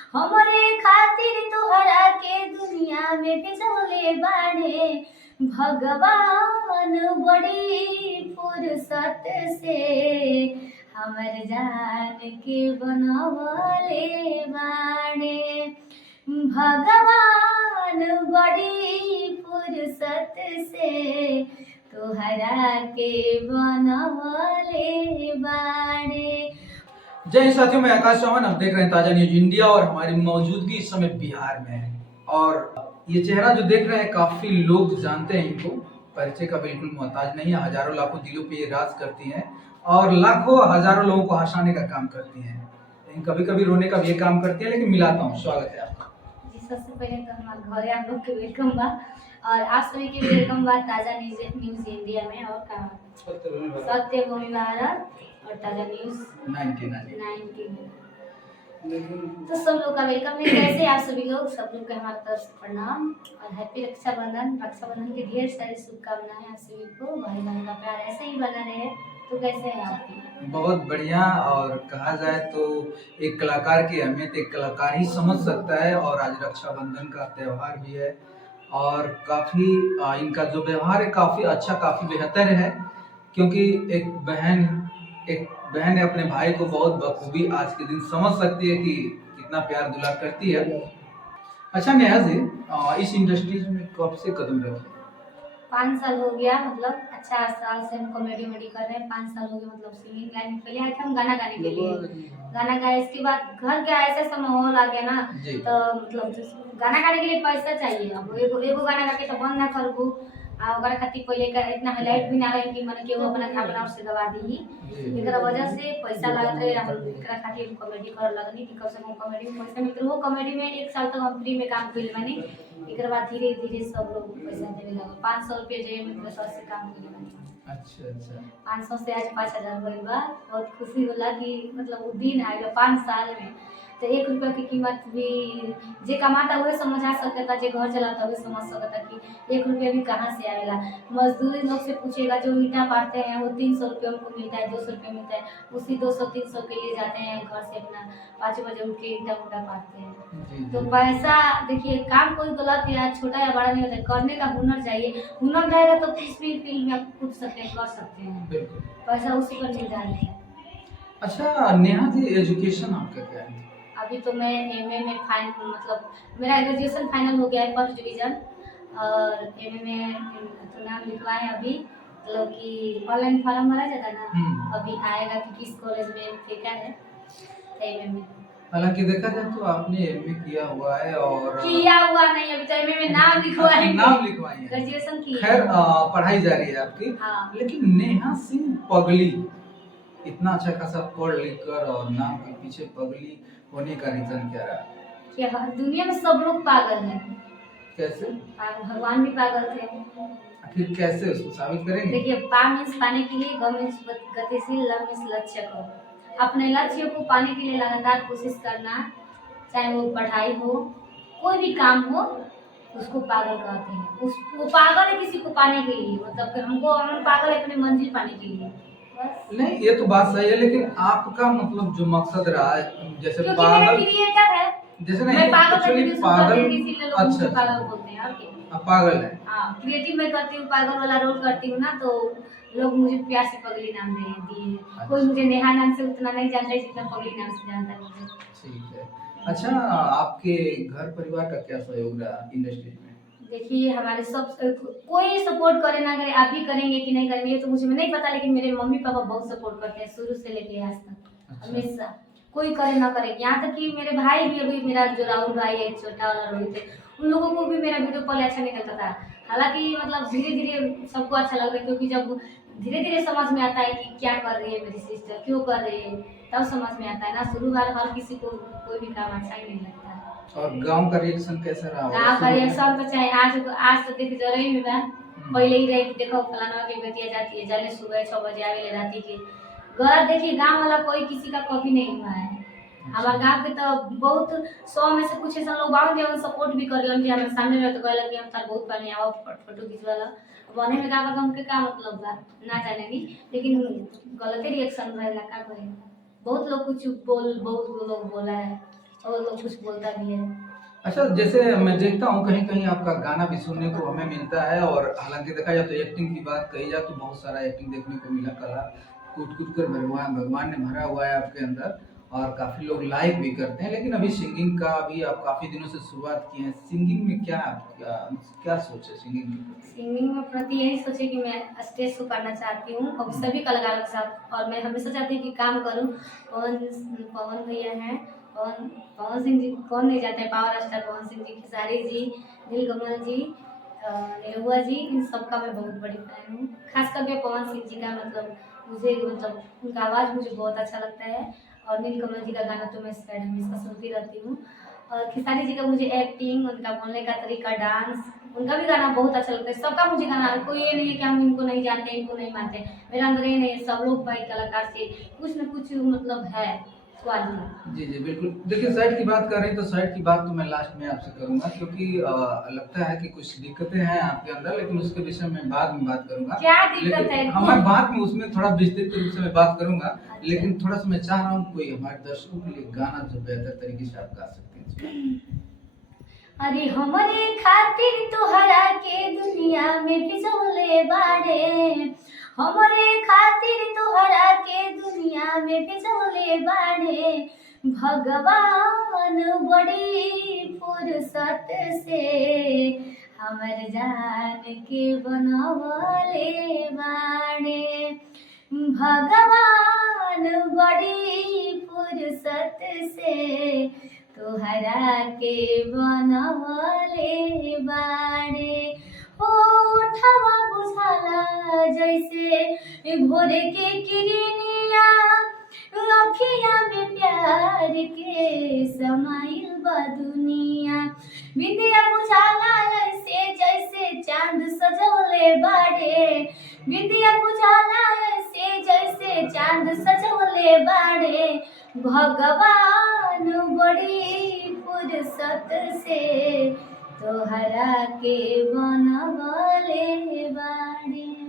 हमरे खातिर तोहरा के दुनिया में भेजले बाड़े भगवान बड़ी फुर्सत से हमर जान के बनवले बाड़े भगवान बड़ी फुर्सत से तोहरा के बनवले बाड़े। जय हिंद साथियों, मैं आकाश चौहान। आप देख रहे हैं ताजा न्यूज इंडिया और हमारी मौजूदगी इस समय बिहार में है। और ये चेहरा जो देख रहे हैं, काफी लोग जानते हैं इनको, परिचय का बिल्कुल मोहताज नहीं है। हजारों लाखों दिलों पे ये राज करती हैं और लाखों हजारों लोगों को हंसाने का काम करती हैं, लेकिन कभी कभी रोने का भी ये काम करती है। लेकिन मिलाता हूँ, स्वागत है आपका जी। सबसे पहले तो हमारे घरे आप लोग के वेलकम बा और आप सभी के वेलकम बा ताजा न्यूज इंडिया में। और कहा सत्य भूमि भारत और ताजा न्यूज 19 तो सब लोग का वेलकम है। कैसे आप सभी लोग? सब लोग का हमारी तरफ से प्रणाम और हैप्पी रक्षाबंधन। रक्षाबंधन की ढेर सारी शुभकामनाएं आप सभी को। भाई बहन का प्यार ऐसे ही बना रहे। तो कैसे हैं आप? बहुत बढ़िया। और कहा जाए तो एक कलाकार की अहमियत एक कलाकार ही समझ सकता है। और आज रक्षाबंधन का त्यौहार भी है और काफी इनका जो व्यवहार है काफी अच्छा, काफी बेहतर है, क्योंकि एक बहन अपने भाई को बहुत बखूबी आज के दिन समझ सकती है कि कितना प्यार दुलार करती है। अच्छा नेहा जी, इस इंडस्ट्री में कब से कदम रखे? 5 साल हो गया। मतलब अच्छा साल से हम कॉमेडी कर रहे हैं। 5 साल हो गए। मतलब सिंगिंग लाइन में पहले आए थे हम गाना गाने के लिए, गाना गाए। इसके बाद घर का ऐसा माहौल आ गया ना, तो मतलब गाना गाने के लिए पैसा चाहिए। अब एगो गाना गा के तो बंद ना करबू आ ओकरा खातिर पहले का इतना हाईलाइट भी ना रहे कि माने केहू अपना ओर से दबा दी। एकरा वजह से पैसा लागत रहे। हम एकरा खातिर कॉमेडी कर लगनी कि कम से कम कॉमेडी में पैसा मिलत। वो कॉमेडी में 1 साल तक हम फ्री में काम कइल बानी। एकरा बाद धीरे धीरे सब लोग पैसा देवे लगल। 500 रुपये जे में सर से काम कइल बानी। अच्छा 500 से आज 5000 भइल बा। बहुत खुशी होला कि मतलब वो दिन आ गया 5 साल में। तो 1 रुपया की कीमत भी जे कमाता हुए समझा सकता, जे घर चलाता हुए समझ सकता कि 1 रुपया भी कहाँ से आएगा। मजदूरी लोग से पूछेगा, जो ईंटा पाड़ते हैं वो 300 रुपये उनको मिलता है, 200 रुपये मिलता है। उसी 200-300 के लिए जाते हैं घर से अपना 5 बजे उठ के ईंटा उंटा पाड़ते हैं। तो पैसा देखिए, काम कोई गलत या छोटा या बड़ा नहीं होता है, करने का हुनर चाहिए। हुनर रहेगा तो किस भी फील्ड में आप कूद सकते हैं, कर सकते हैं। पैसा उसी पर निर्धारित है। अच्छा नेहा जी, एजुकेशन आपका क्या है? अभी तो मैं एमए में मतलब मेरा ग्रेजुएशन फाइनल हो गया है, फर्स्ट डिवीजन। और एमए में तो नाम लिखवाए अभी, मतलब कि ऑनलाइन फॉर्म भरा जाता ना, अभी आएगा कि किस कॉलेज में फेंका है एमए में। हालांकि देखा जाए तो आपने एमए किया हुआ है और किया हुआ नहीं, अभी तो एमए में नाम लिखवाए। नाम लिखवाई है, ग्रेजुएशन की। खैर पढ़ाई जारी है आपकी। हाँ। लेकिन नेहा सिंह पगली इतना अच्छा खासा पढ़ लिख कर और नाम के पीछे पगली होने का रीजन क्या रहा? कि हर दुनिया में सब लोग पागल हैं। कैसे? भगवान भी पागल थे। फिर कैसे उसको साबित करेंगे? देखिए, पा मीन्स पाने के लिए, ग मीन्स गतिशील, ल मीन्स लक्ष्य को। अपने लक्ष्य को पाने के लिए लगातार कोशिश करना, चाहे वो पढ़ाई हो, कोई भी काम हो, उसको पागल कहते हैं। वो पागल है किसी को पाने के लिए, मतलब कि हम पागल है अपनी मंजिल पाने के लिए। नहीं, ये तो बात सही है, लेकिन आपका मतलब जो मकसद रहा है, जैसे पागल क्रिएटर है, जैसे नहीं पागल अच्छा पागल बोलते हैं। पागल है। हाँ, क्रिएटिव मैं करती हूँ, पागल वाला रोल करती हूँ ना, तो लोग मुझे प्यार से पगली नाम दिए। कोई मुझे नेहा नाम से उतना नहीं जानता है जितना पगली नाम से जानता है मुझे। ठीक है। अच्छा, आपके घर परिवार का क्या सहयोग रहा इंडस्ट्री में? देखिए, हमारे सब कोई सपोर्ट करे ना करे, आप भी करेंगे कि नहीं करेंगे तो मुझे नहीं पता, लेकिन मेरे मम्मी पापा बहुत सपोर्ट करते हैं शुरू से लेके आज तक। हमेशा कोई करे ना करे, यहाँ तक कि मेरे भाई भी, अभी मेरा जो राहुल भाई है छोटा वाला रोहित है, उन लोगों को भी मेरा वीडियो कॉल अच्छा नहीं लगता था। हालांकि मतलब धीरे धीरे सबको अच्छा लगता है, क्योंकि जब धीरे धीरे समझ में आता है कि क्या कर रही है मेरी सिस्टर, क्यों कर रही है, तब समझ में आता है ना। शुरू वाला हर किसी को कोई भी काम अच्छा ही नहीं लगता है। और गांव का रिएक्शन कैसा रहा? गांव का रिएक्शन तो चाहे आज तो देख जरूरी में बा। पहले ही रहे कि देखो फलाना की बेटिया जाती है, जाने सुबह 6 बजे आवे राती के। गलत देखिए, गांव वाला कोई किसी का कभी नहीं हुआ है। हमारे गांव के तो बहुत 100 में से कुछ ऐसा लोग बावन जो सपोर्ट भी करलन कि हमारे सामने रह तो कहला कि हम तार बहुत पानी आओ फोटो खिंचवाला। बने में का उनके का मतलब बा ना जानेगी, लेकिन गलत रिएक्शन रहेला का करे। बहुत लोग कुछ बहुत लोग बोला है। और लोग कुछ बोलता भी है। अच्छा, जैसे मैं देखता हूँ कहीं कहीं आपका गाना भी सुनने को हमें मिलता है, और हालांकि देखा जाए तो एक्टिंग की बात कही जाए तो बहुत सारा एक्टिंग देखने को मिला, कला कूट कूट कर भगवान भगवान ने भरा हुआ है आपके अंदर, और काफी लोग लाइक भी करते हैं। लेकिन अभी सिंगिंग का भी आप काफी दिनों से शुरुआत की है, सिंगिंग में क्या क्या क्या सोच है सिंगिंग के प्रति? सिंगिंग में प्रति यही सोचे कि मैं स्टेज शो करना चाहती हूँ और सभी कलाकारों के साथ, और मैं हमेशा चाहती हूँ कि काम करूँ। पवन पवन भैया हैं, पवन पवन सिंह जी कौन नहीं जाते हैं, पावर स्टार पवन सिंह जी, खेसारी जी, नीलकमल जी, निरहुआ जी, इन सबका मैं बहुत बड़ी फैन हूँ। खास करके पवन सिंह जी का मतलब मुझे मतलब उनका आवाज़ मुझे बहुत अच्छा लगता है, और नीलकमल जी का गाना तो मैं शायद हमेशा सुनती रहती हूँ। और खेसारी जी का मुझे एक्टिंग, उनका बोलने का तरीका, डांस, उनका भी गाना बहुत अच्छा लगता है। सबका मुझे गाना, कोई ये नहीं है कि हम इनको नहीं जानते, इनको नहीं मानते। मेरा अंदर ये नहीं है, सब लोग भाई कलाकार से कुछ न कुछ मतलब है स्वाद। जी जी बिल्कुल। देखिए, साइड की बात कर रहे हैं तो साइड की बात तो मैं लास्ट में आपसे करूंगा, क्योंकि लगता है कि कुछ दिक्कतें हैं आपके अंदर, लेकिन उसके विषय में बाद में बात करूंगा। क्या दिक्कत है? हमारे बाद में उसमें थोड़ा विस्तृत रूप से मैं बात करूंगा। अच्छा। लेकिन थोड़ा सा मैं चाह रहा हूँ कोई हमारे दर्शकों के लिए गाना जो बेहतर तरीके से आप गा सकते हैं। अरे हमरे खातिर तोहरा के दुनिया में भिजवले बाड़े, हमरे खातिर तोहरा के दुनिया में भिजवले बाड़े। भगवान बड़ी फुर्सत से हमर जान के बनवले बाड़े। भगवान बड़ी फुर्सत से तोहरा के बनवले बाड़े। होठवा बुझाला जैसे भोर के किरनिया, अखिया में प्यार के समाइल बा दुनिया। बिंदिया बुझाला ऐसे जैसे चांद सजवले बाड़े, बिंदिया बुझाला ऐसे जैसे चांद सजवले बाड़े। भगवान बड़ी फुर्सत से तोहरा के बनवले बाड़े।